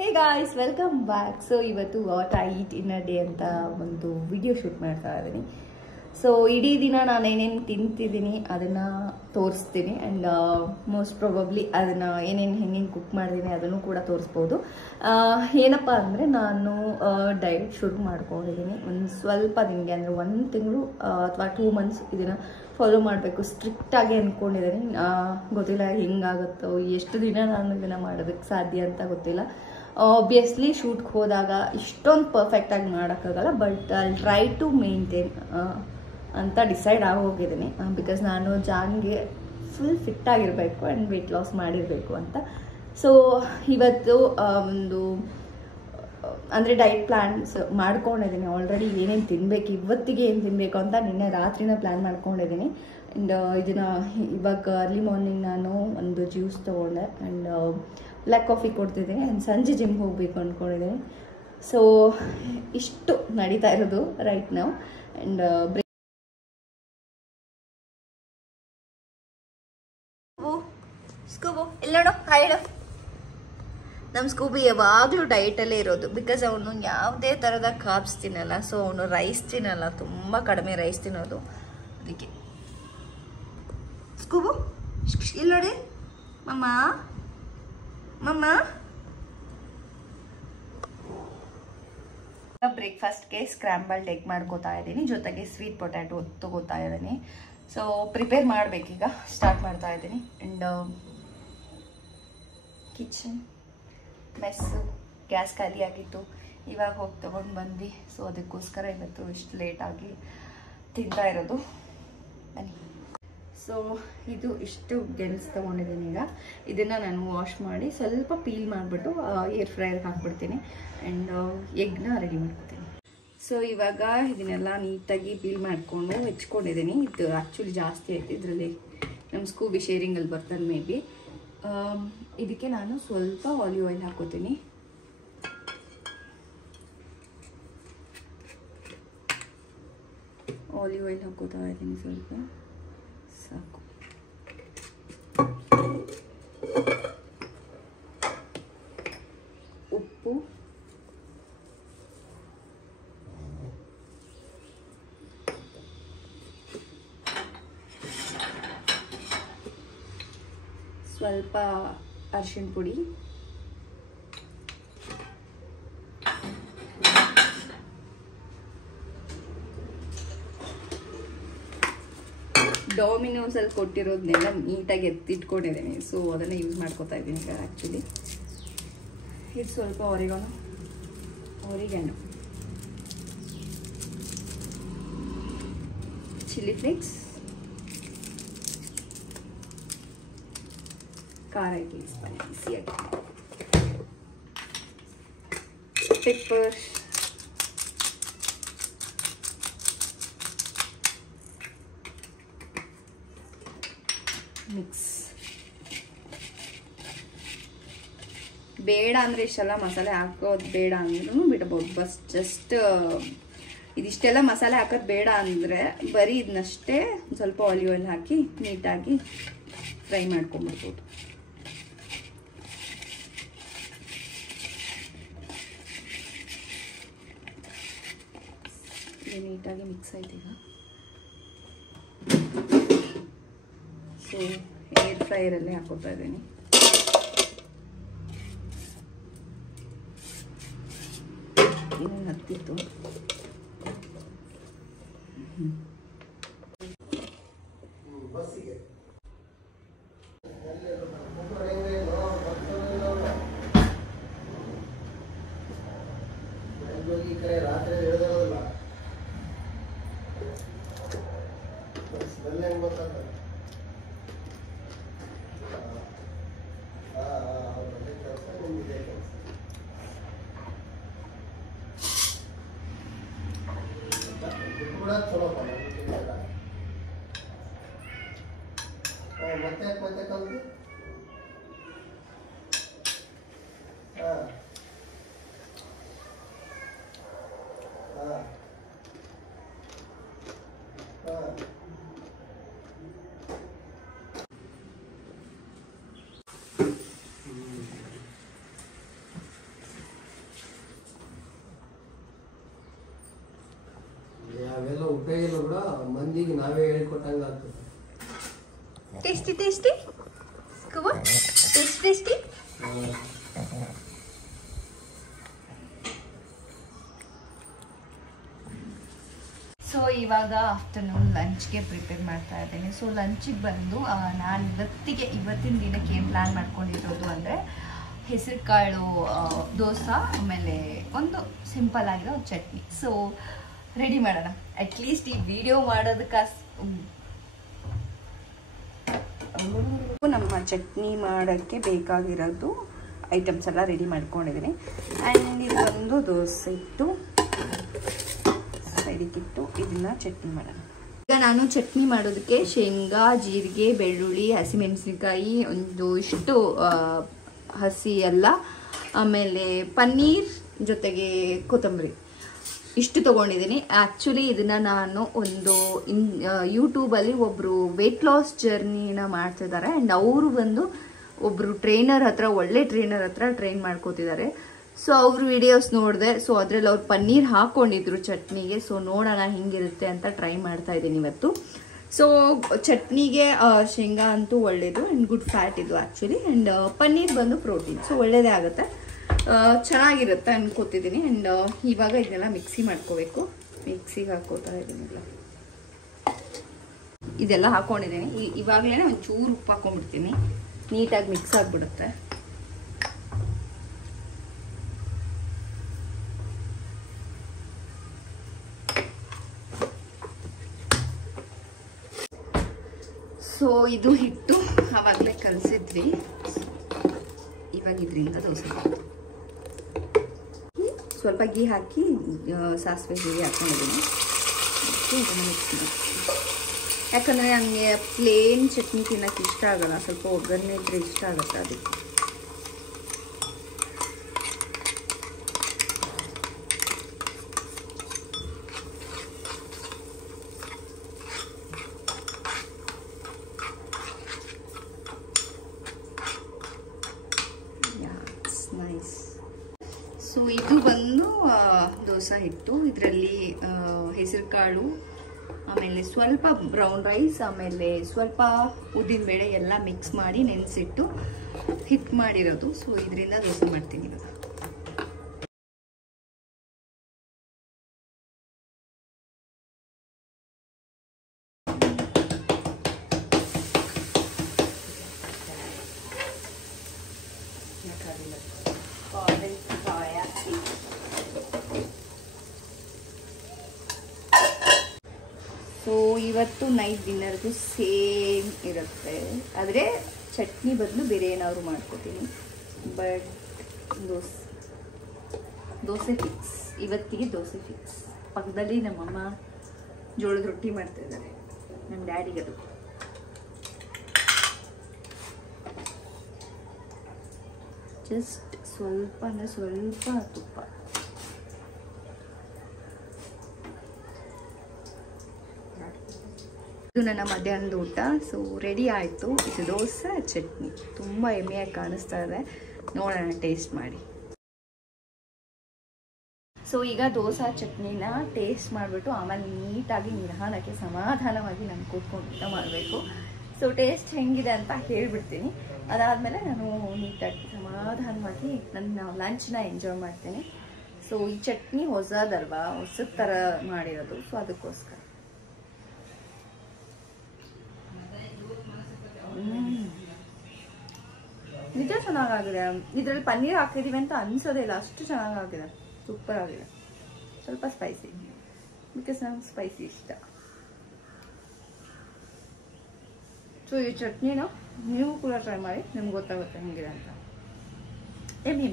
ಹೇ guys, welcome back. So ಇವತ್ತು what I eat in a day ಅಂತ ಒಂದು video shoot ಮಾಡ್ತಾ ಇದ್ದೀನಿ. ಸೊ ಇಡೀ ದಿನ ನಾನು ಏನೇನು ತಿಂತಿದ್ದೀನಿ ಅದನ್ನು ತೋರಿಸ್ತೀನಿ. ಆ್ಯಂಡ್ ಮೋಸ್ಟ್ ಪ್ರೊಬಬ್ಲಿ ಅದನ್ನು ಹೆಂಗೆ ಕುಕ್ ಮಾಡಿದ್ದೀನಿ ಅದನ್ನು ಕೂಡ ತೋರಿಸ್ಬೋದು. ಏನಪ್ಪ ಅಂದರೆ ನಾನು ಡಯಟ್ ಶುರು ಮಾಡ್ಕೊಂಡಿದ್ದೀನಿ ಒಂದು ಸ್ವಲ್ಪ ದಿನಕ್ಕೆ, ಅಂದರೆ 1 ತಿಂಗಳು ಅಥವಾ 2 ಮಂತ್ಸ್ ಇದನ್ನು ಫಾಲೋ ಮಾಡಬೇಕು ಸ್ಟ್ರಿಕ್ಟಾಗಿ ಅಂದ್ಕೊಂಡಿದ್ದೀನಿ. ಗೊತ್ತಿಲ್ಲ ಹೆಂಗಾಗುತ್ತೋ, ಎಷ್ಟು ದಿನ ನಾನು ಇದನ್ನು ಮಾಡೋದಕ್ಕೆ ಸಾಧ್ಯ ಅಂತ ಗೊತ್ತಿಲ್ಲ. ಆಬ್ವಿಯಸ್ಲಿ ಶೂಟ್ಗೆ ಹೋದಾಗ ಇಷ್ಟೊಂದು ಪರ್ಫೆಕ್ಟಾಗಿ ಮಾಡೋಕ್ಕಾಗಲ್ಲ, but I try to maintain ಅಂತ ಡಿಸೈಡ್ ಆಗೋಗಿದ್ದೀನಿ. ಬಿಕಾಸ್ ನಾನು ಜಾನ್ಗೆ ಫುಲ್ ಫಿಟ್ಟಾಗಿರಬೇಕು ಆ್ಯಂಡ್ ವೆಯ್ಟ್ ಲಾಸ್ ಮಾಡಿರಬೇಕು ಅಂತ. ಸೊ ಇವತ್ತು ಒಂದು ಅಂದರೆ ಡಯಟ್ ಪ್ಲ್ಯಾನ್ಸ್ ಮಾಡ್ಕೊಂಡಿದ್ದೀನಿ ಆಲ್ರೆಡಿ. ಏನೇನು ತಿನ್ನಬೇಕು, ಇವತ್ತಿಗೆ ಏನು ತಿನ್ನಬೇಕು ಅಂತ ನಿನ್ನೆ ರಾತ್ರಿನ ಪ್ಲ್ಯಾನ್ ಮಾಡ್ಕೊಂಡಿದ್ದೀನಿ. ಆ್ಯಂಡ್ ಇದನ್ನು ಇವಾಗ ಅರ್ಲಿ ಮಾರ್ನಿಂಗ್ ನಾನು ಒಂದು ಜ್ಯೂಸ್ ತೊಗೊಂಡೆ ಆ್ಯಂಡ್ ಬ್ಲ್ಯಾಕ್ ಕಾಫಿ ಕೊಡ್ತಿದ್ದೀನಿ. ಆ್ಯಂಡ್ ಸಂಜೆ ಜಿಮ್ಗೆ ಹೋಗಬೇಕು ಅಂದ್ಕೊಂಡಿದ್ದೀನಿ. ಸೊ ಇಷ್ಟು ನಡೀತಾ ಇರೋದು ರೈಟ್ ನಾವು. ಆ್ಯಂಡ್ ಸ್ಕೂಬು ಎಲ್ಲೋಡು ಹಾಯ್ಡು. ನಮ್ಮ ಸ್ಕೂಬಿ ಯಾವಾಗಲೂ ಡಯಟಲ್ಲೇ ಇರೋದು. ಬಿಕಾಸ್ ಅವನು ಯಾವುದೇ ಥರದ ಕಾರ್ಬ್ಸ್ ತಿನ್ನಲ್ಲ. ಸೊ ಅವನು ರೈಸ್ ತಿನ್ನಲ್ಲ, ತುಂಬ ಕಡಿಮೆ ರೈಸ್ ತಿನ್ನೋದು. ಅದಕ್ಕೆ ಸ್ಕೂಬು ಎಲ್ಲೋಡಿ ಮಮ್ಮ ಮಮ್ಮ. ಬ್ರೇಕ್ಫಾಸ್ಟ್ಗೆ ಸ್ಕ್ರಾಂಬಲ್ಡ್ ಎಗ್ ಮಾಡ್ಕೋತಾ ಇದ್ದೀನಿ, ಜೊತೆಗೆ ಸ್ವೀಟ್ ಪೊಟ್ಯಾಟೊ ತಗೋತಾ ಇದ್ದೀನಿ. ಸೊ ಪ್ರಿಪೇರ್ ಮಾಡಬೇಕೀಗ, ಸ್ಟಾರ್ಟ್ ಮಾಡ್ತಾ ಇದ್ದೀನಿ. ಆ್ಯಂಡ್ ಕಿಚನ್ ಮೆಸ್ಸು, ಗ್ಯಾಸ್ ಖಾಲಿ ಆಗಿತ್ತು, ಇವಾಗ ಹೋಗಿ ತೊಗೊಂಡು ಬಂದ್ವಿ. ಸೊ ಅದಕ್ಕೋಸ್ಕರ ಇವತ್ತು ಇಷ್ಟು ಲೇಟಾಗಿ ತಿಂತಾ ಇರೋದು. ಬನ್ನಿ. ಸೊ ಇದು ಇಷ್ಟು ಗೆಲ್ಸ್ ತೊಗೊಂಡಿದ್ದೀನಿ. ಈಗ ಇದನ್ನು ನಾನು ವಾಶ್ ಮಾಡಿ ಸ್ವಲ್ಪ ಪೀಲ್ ಮಾಡಿಬಿಟ್ಟು ಏರ್ ಫ್ರೈಯರ್ಗೆ ಹಾಕ್ಬಿಡ್ತೀನಿ. ಆ್ಯಂಡ್ ಎಗ್ನ ರೆಡಿ ಮಾಡ್ಕೊತೀನಿ. ಸೊ ಇವಾಗ ಇದನ್ನೆಲ್ಲ ನೀಟಾಗಿ ಪೀಲ್ ಮಾಡಿಕೊಂಡು ಹೆಚ್ಕೊಂಡಿದ್ದೀನಿ. ಇದು ಆ್ಯಕ್ಚುಲಿ ಜಾಸ್ತಿ ಆಯಿತು, ಇದರಲ್ಲಿ ನಮ್ಮ ಸ್ಕೂಬಿ ಶೇರಿಂಗಲ್ಲಿ ಬರ್ತಾನೆ ಮೇ ಬಿ. ಇದಕ್ಕೆ ನಾನು ಸ್ವಲ್ಪ ಆಲಿವ್ ಆಯಿಲ್ ಹಾಕೋತೀನಿ. ಆಲಿವ್ ಆಯಿಲ್ ಹಾಕೋತಾ ಇದ್ದೀನಿ, ಸ್ವಲ್ಪ ಸಾಕು. ಉಪ್ಪು, ಸ್ವಲ್ಪ ಅರಿಶಿಣ ಪುಡಿ, ಡಾಮಿನೋಸಲ್ಲಿ ಕೊಟ್ಟಿರೋದನ್ನೆಲ್ಲ ನೀಟಾಗಿ ಎತ್ತಿಟ್ಕೊಂಡಿದ್ದೀನಿ. ಸೊ ಅದನ್ನು ಯೂಸ್ ಮಾಡ್ಕೊತಾ ಇದ್ದೀನಿ ಈಗ ಆ್ಯಕ್ಚುಲಿ. ಇದು ಸ್ವಲ್ಪ ಆರಿಗ್ಯಾನೋ, ಚಿಲ್ಲಿ ಫ್ಲೇಕ್ಸ್, ಖಾರ ಇರಲಿ ಸ್ಪೈಸಿಯಾಗಿ, ಪೆಪ್ಪರ್, ಮಿಕ್ಸ್. ಬೇಡ ಅಂದರೆ ಇಷ್ಟೆಲ್ಲ ಮಸಾಲೆ ಹಾಕೋದು ಬೇಡ ಅಂದ್ರೂ ಬಿಡ್ಬೋದು. ಬಸ್ ಜಸ್ಟ್ ಇದಿಷ್ಟೆಲ್ಲ ಮಸಾಲೆ ಹಾಕೋದು ಬೇಡ ಅಂದರೆ ಬರೀ ಇದನ್ನಷ್ಟೇ ಸ್ವಲ್ಪ ಆಲಿವ್ ಆಯಿಲ್ ಹಾಕಿ ನೀಟಾಗಿ ಫ್ರೈ ಮಾಡ್ಕೊಂಬಿಡ್ಬೋದು. ಇದು ನೀಟಾಗಿ ಮಿಕ್ಸ್ ಆಯ್ತು ಈಗ. ಸೊ ಏರ್ ಫ್ರೈಯರಲ್ಲೇ ಹಾಕೋತಾ ಇದ್ದೀನಿ. ಇನ್ನೊಂದು ಹತ್ತಿತ್ತು. ಮತ್ತೆ ಕಲ್ತು ಅವೆಲ್ಲ ಉಪಯೋಗ ಇಲ್ಲ ಕೂಡ ಮಂದಿಗೆ ನಾವೇ ಹೇಳ್ಕೊಟ್ಟಂಗ ಆಗ್ತದೆ. ಟೇಸ್ಟಿ ಟೇಸ್ಟಿ ಕುವ ಟೇಸ್ಟಿ ಟೇಸ್ಟಿ. ಸೊ ಇವಾಗ ಆಫ್ಟರ್ನೂನ್ ಲಂಚ್ಗೆ ಪ್ರಿಪೇರ್ ಮಾಡ್ತಾ ಇದ್ದೀನಿ. ಸೊ ಲಂಚಿಗೆ ಬಂದು ನಾನು ಇವತ್ತಿನ ದಿನಕ್ಕೆ ಏನು ಪ್ಲ್ಯಾನ್ ಮಾಡ್ಕೊಂಡಿರೋದು ಅಂದರೆ ಹೆಸರು ಕಾಳು ದೋಸೆ, ಆಮೇಲೆ ಒಂದು ಸಿಂಪಲ್ ಆಗಿರೋ ಚಟ್ನಿ. ಸೊ ರೆಡಿ ಮಾಡೋಣ. ಅಟ್ಲೀಸ್ಟ್ ಈ ವಿಡಿಯೋ ಮಾಡೋದಕ್ಕೆ ನಮ್ಮ ಚಟ್ನಿ ಮಾಡೋಕ್ಕೆ ಬೇಕಾಗಿರೋದು ಐಟಮ್ಸ್ ಎಲ್ಲ ರೆಡಿ ಮಾಡ್ಕೊಂಡಿದ್ದೀನಿ. ಆ್ಯಂಡ್ ಇದು ಒಂದು ದೋಸೆ ಇಟ್ಟು ಸೈಡಿಗಿಟ್ಟು ಇದನ್ನ ಚಟ್ನಿ ಮಾಡೋಣ. ಈಗ ನಾನು ಚಟ್ನಿ ಮಾಡೋದಕ್ಕೆ ಶೇಂಗಾ, ಜೀರಿಗೆ, ಬೆಳ್ಳುಳ್ಳಿ, ಹಸಿಮೆಣಸಿನಕಾಯಿ, ಒಂದು ಇಷ್ಟು ಹಸಿ ಎಲ್ಲ, ಆಮೇಲೆ ಪನ್ನೀರ್ ಜೊತೆಗೆ ಕೊತ್ತಂಬರಿ ಇಷ್ಟು ತೊಗೊಂಡಿದ್ದೀನಿ. ಆ್ಯಕ್ಚುಲಿ ಇದನ್ನು ನಾನು ಒಂದು ಯೂಟ್ಯೂಬಲ್ಲಿ ಒಬ್ಬರು ವೆಯ್ಟ್ ಲಾಸ್ ಜರ್ನಿನ ಮಾಡ್ತಿದ್ದಾರೆ. ಆ್ಯಂಡ್ ಅವರು ಬಂದು ಒಬ್ಬರು ಒಳ್ಳೆ ಟ್ರೈನರ್ ಹತ್ರ ಟ್ರೈನ್ ಮಾಡ್ಕೋತಿದ್ದಾರೆ. ಸೊ ಅವ್ರ ವಿಡಿಯೋಸ್ ನೋಡಿದೆ. ಸೊ ಅದರಲ್ಲಿ ಅವ್ರು ಪನ್ನೀರ್ ಹಾಕ್ಕೊಂಡಿದ್ರು ಚಟ್ನಿಗೆ. ಸೊ ನೋಡೋಣ ಹೆಂಗಿರುತ್ತೆ ಅಂತ ಟ್ರೈ ಮಾಡ್ತಾ ಇದ್ದೀನಿ ಇವತ್ತು. ಸೊ ಚಟ್ನಿಗೆ ಶೇಂಗಾ ಅಂತೂ ಒಳ್ಳೇದು ಆ್ಯಂಡ್ ಗುಡ್ ಫ್ಯಾಟ್ ಇದು ಆ್ಯಕ್ಚುಲಿ. ಆ್ಯಂಡ್ ಪನ್ನೀರ್ ಬಂದು ಪ್ರೋಟೀನ್. ಸೊ ಒಳ್ಳೇದೇ ಆಗುತ್ತೆ, ಚೆನ್ನಾಗಿರುತ್ತೆ ಅನ್ಕೋತಿದ್ದೀನಿ. ಆ್ಯಂಡ್ ಇವಾಗ ಇದನ್ನೆಲ್ಲ ಮಿಕ್ಸಿ ಮಾಡ್ಕೋಬೇಕು. ಮಿಕ್ಸಿಗೆ ಹಾಕೋತಾ ಇದ್ದೀನಿ. ಇದೆಲ್ಲ ಹಾಕೊಂಡಿದ್ದೀನಿ. ಇವಾಗಲೇ ಒಂಚೂರು ಉಪ್ಪು ಹಾಕೊಂಡ್ಬಿಡ್ತೀನಿ, ನೀಟಾಗಿ ಮಿಕ್ಸ್ ಆಗಿಬಿಡುತ್ತೆ. ಸೊ ಇದು ಹಿಟ್ಟು ಆವಾಗಲೇ ಕಲಸಿದ್ವಿ. ಇವಾಗ ಇದರಿಂದ ದೋಸೆ ಸ್ವಲ್ಪ ಗೀ ಹಾಕಿ ಸಾಸಿವೆ ಗೀ ಹಾಕೊಂಡಿದ್ದೀನಿ. ಇದನ್ನು ಮಿಕ್ಸ್ ಮಾಡಿ, ಯಾಕಂದರೆ ನನಗೆ ಪ್ಲೇನ್ ಚಟ್ನಿ ತಿನ್ನೋಕ್ಕೆ ಇಷ್ಟ ಆಗಲ್ಲ, ಸ್ವಲ್ಪ ಒಗ್ಗರಣೆ ಇದ್ದರೆ ಇಷ್ಟ ಆಗುತ್ತೆ ಅದಕ್ಕೆ. ನೈಸ್. ಸೊ ಇದು ಬಂದು ದೋಸೆ ಹಿಟ್ಟು. ಇದರಲ್ಲಿ ಹೆಸರು ಕಾಳು, ಆಮೇಲೆ ಸ್ವಲ್ಪ ಬ್ರೌನ್ ರೈಸ್, ಆಮೇಲೆ ಸ್ವಲ್ಪ ಉದ್ದಿನಬೇಳೆ ಎಲ್ಲ ಮಿಕ್ಸ್ ಮಾಡಿ ನೆನೆಸಿಟ್ಟು ಹಿಟ್ಟು ಮಾಡಿರೋದು. ಸೊ ಇದರಿಂದ ದೋಸೆ ಮಾಡ್ತೀನಿ ಇವಾಗ. ಸೊ ಇವತ್ತು ನೈಟ್ ಡಿನ್ನರ್ಗೂ ಸೇಮ್ ಇರುತ್ತೆ, ಆದರೆ ಚಟ್ನಿ ಬದಲು ಬೇರೆ ಏನಾದ್ರು ಮಾಡ್ಕೋತೀನಿ. ಬಟ್ ದೋಸೆ ಫಿಕ್ಸ್, ಇವತ್ತಿಗೆ ದೋಸೆ ಫಿಕ್ಸ್. ಪಕ್ಕದಲ್ಲಿ ನಮ್ಮಮ್ಮ ಜೋಳದ ರೊಟ್ಟಿ ಮಾಡ್ತಾ ಇದ್ದಾರೆ, ನಮ್ಮ ಡ್ಯಾಡಿಗದು. ಜಸ್ಟ್ ಸ್ವಲ್ಪ ಅಂದರೆ ಸ್ವಲ್ಪ ತುಪ್ಪ. ಇದು ನನ್ನ ಮಧ್ಯಾಹ್ನದ ಊಟ. ಸೊ ರೆಡಿ ಆಯಿತು. ಇದು ದೋಸೆ ಚಟ್ನಿ, ತುಂಬ ಎಮ್ಮೆಯಾಗಿ ಕಾಣಿಸ್ತಾ ಇದೆ. ನೋಡೋಣ ಟೇಸ್ಟ್ ಮಾಡಿ. ಸೊ ಈಗ ದೋಸೆ ಚಟ್ನಿನ ಟೇಸ್ಟ್ ಮಾಡಿಬಿಟ್ಟು ಆಮೇಲೆ ನೀಟಾಗಿ ನಿಧಾನಕ್ಕೆ ಸಮಾಧಾನವಾಗಿ ನಾನು ಕೂತ್ಕೊಂಡು ಊಟ ಮಾಡಬೇಕು. ಸೊ ಟೇಸ್ಟ್ ಹೆಂಗಿದೆ ಅಂತ ಹೇಳಿಬಿಡ್ತೀನಿ. ಅದಾದಮೇಲೆ ನಾನು ನೀಟಾಗಿ ಸಮಾಧಾನವಾಗಿ ನನ್ನ ಲಂಚ್ನ ಎಂಜಾಯ್ ಮಾಡ್ತೀನಿ. ಸೊ ಈ ಚಟ್ನಿ ಹೊಸದಲ್ವಾ, ಹೊಸದ ಥರ ಮಾಡಿರೋದು. ಸೊ ಅದಕ್ಕೋಸ್ಕರ ನಿಜ ಚೆನ್ನಾಗಾಗಿದೆ. ಇದರಲ್ಲಿ ಪನ್ನೀರ್ ಹಾಕಿದೀವಿ ಅಂತ ಅನ್ಸೋದೇ ಇಲ್ಲ, ಅಷ್ಟು ಚೆನ್ನಾಗಾಗಿದೆ, ಸೂಪರ್ ಆಗಿದೆ. ಸ್ವಲ್ಪ ಸ್ಪೈಸಿ, ಬಿಕಾಸ್ ನಂಗೆ ಸ್ಪೈಸಿ ಇಷ್ಟ. ಸೊ ಈ ಚಟ್ನಿನ ನೀವು ಕೂಡ ಟ್ರೈ ಮಾಡಿ, ನಿಮ್ಗೆ ಗೊತ್ತಾಗುತ್ತೆ ಹೆಂಗಿದೆ ಅಂತ. ಎಮ್ಮಿ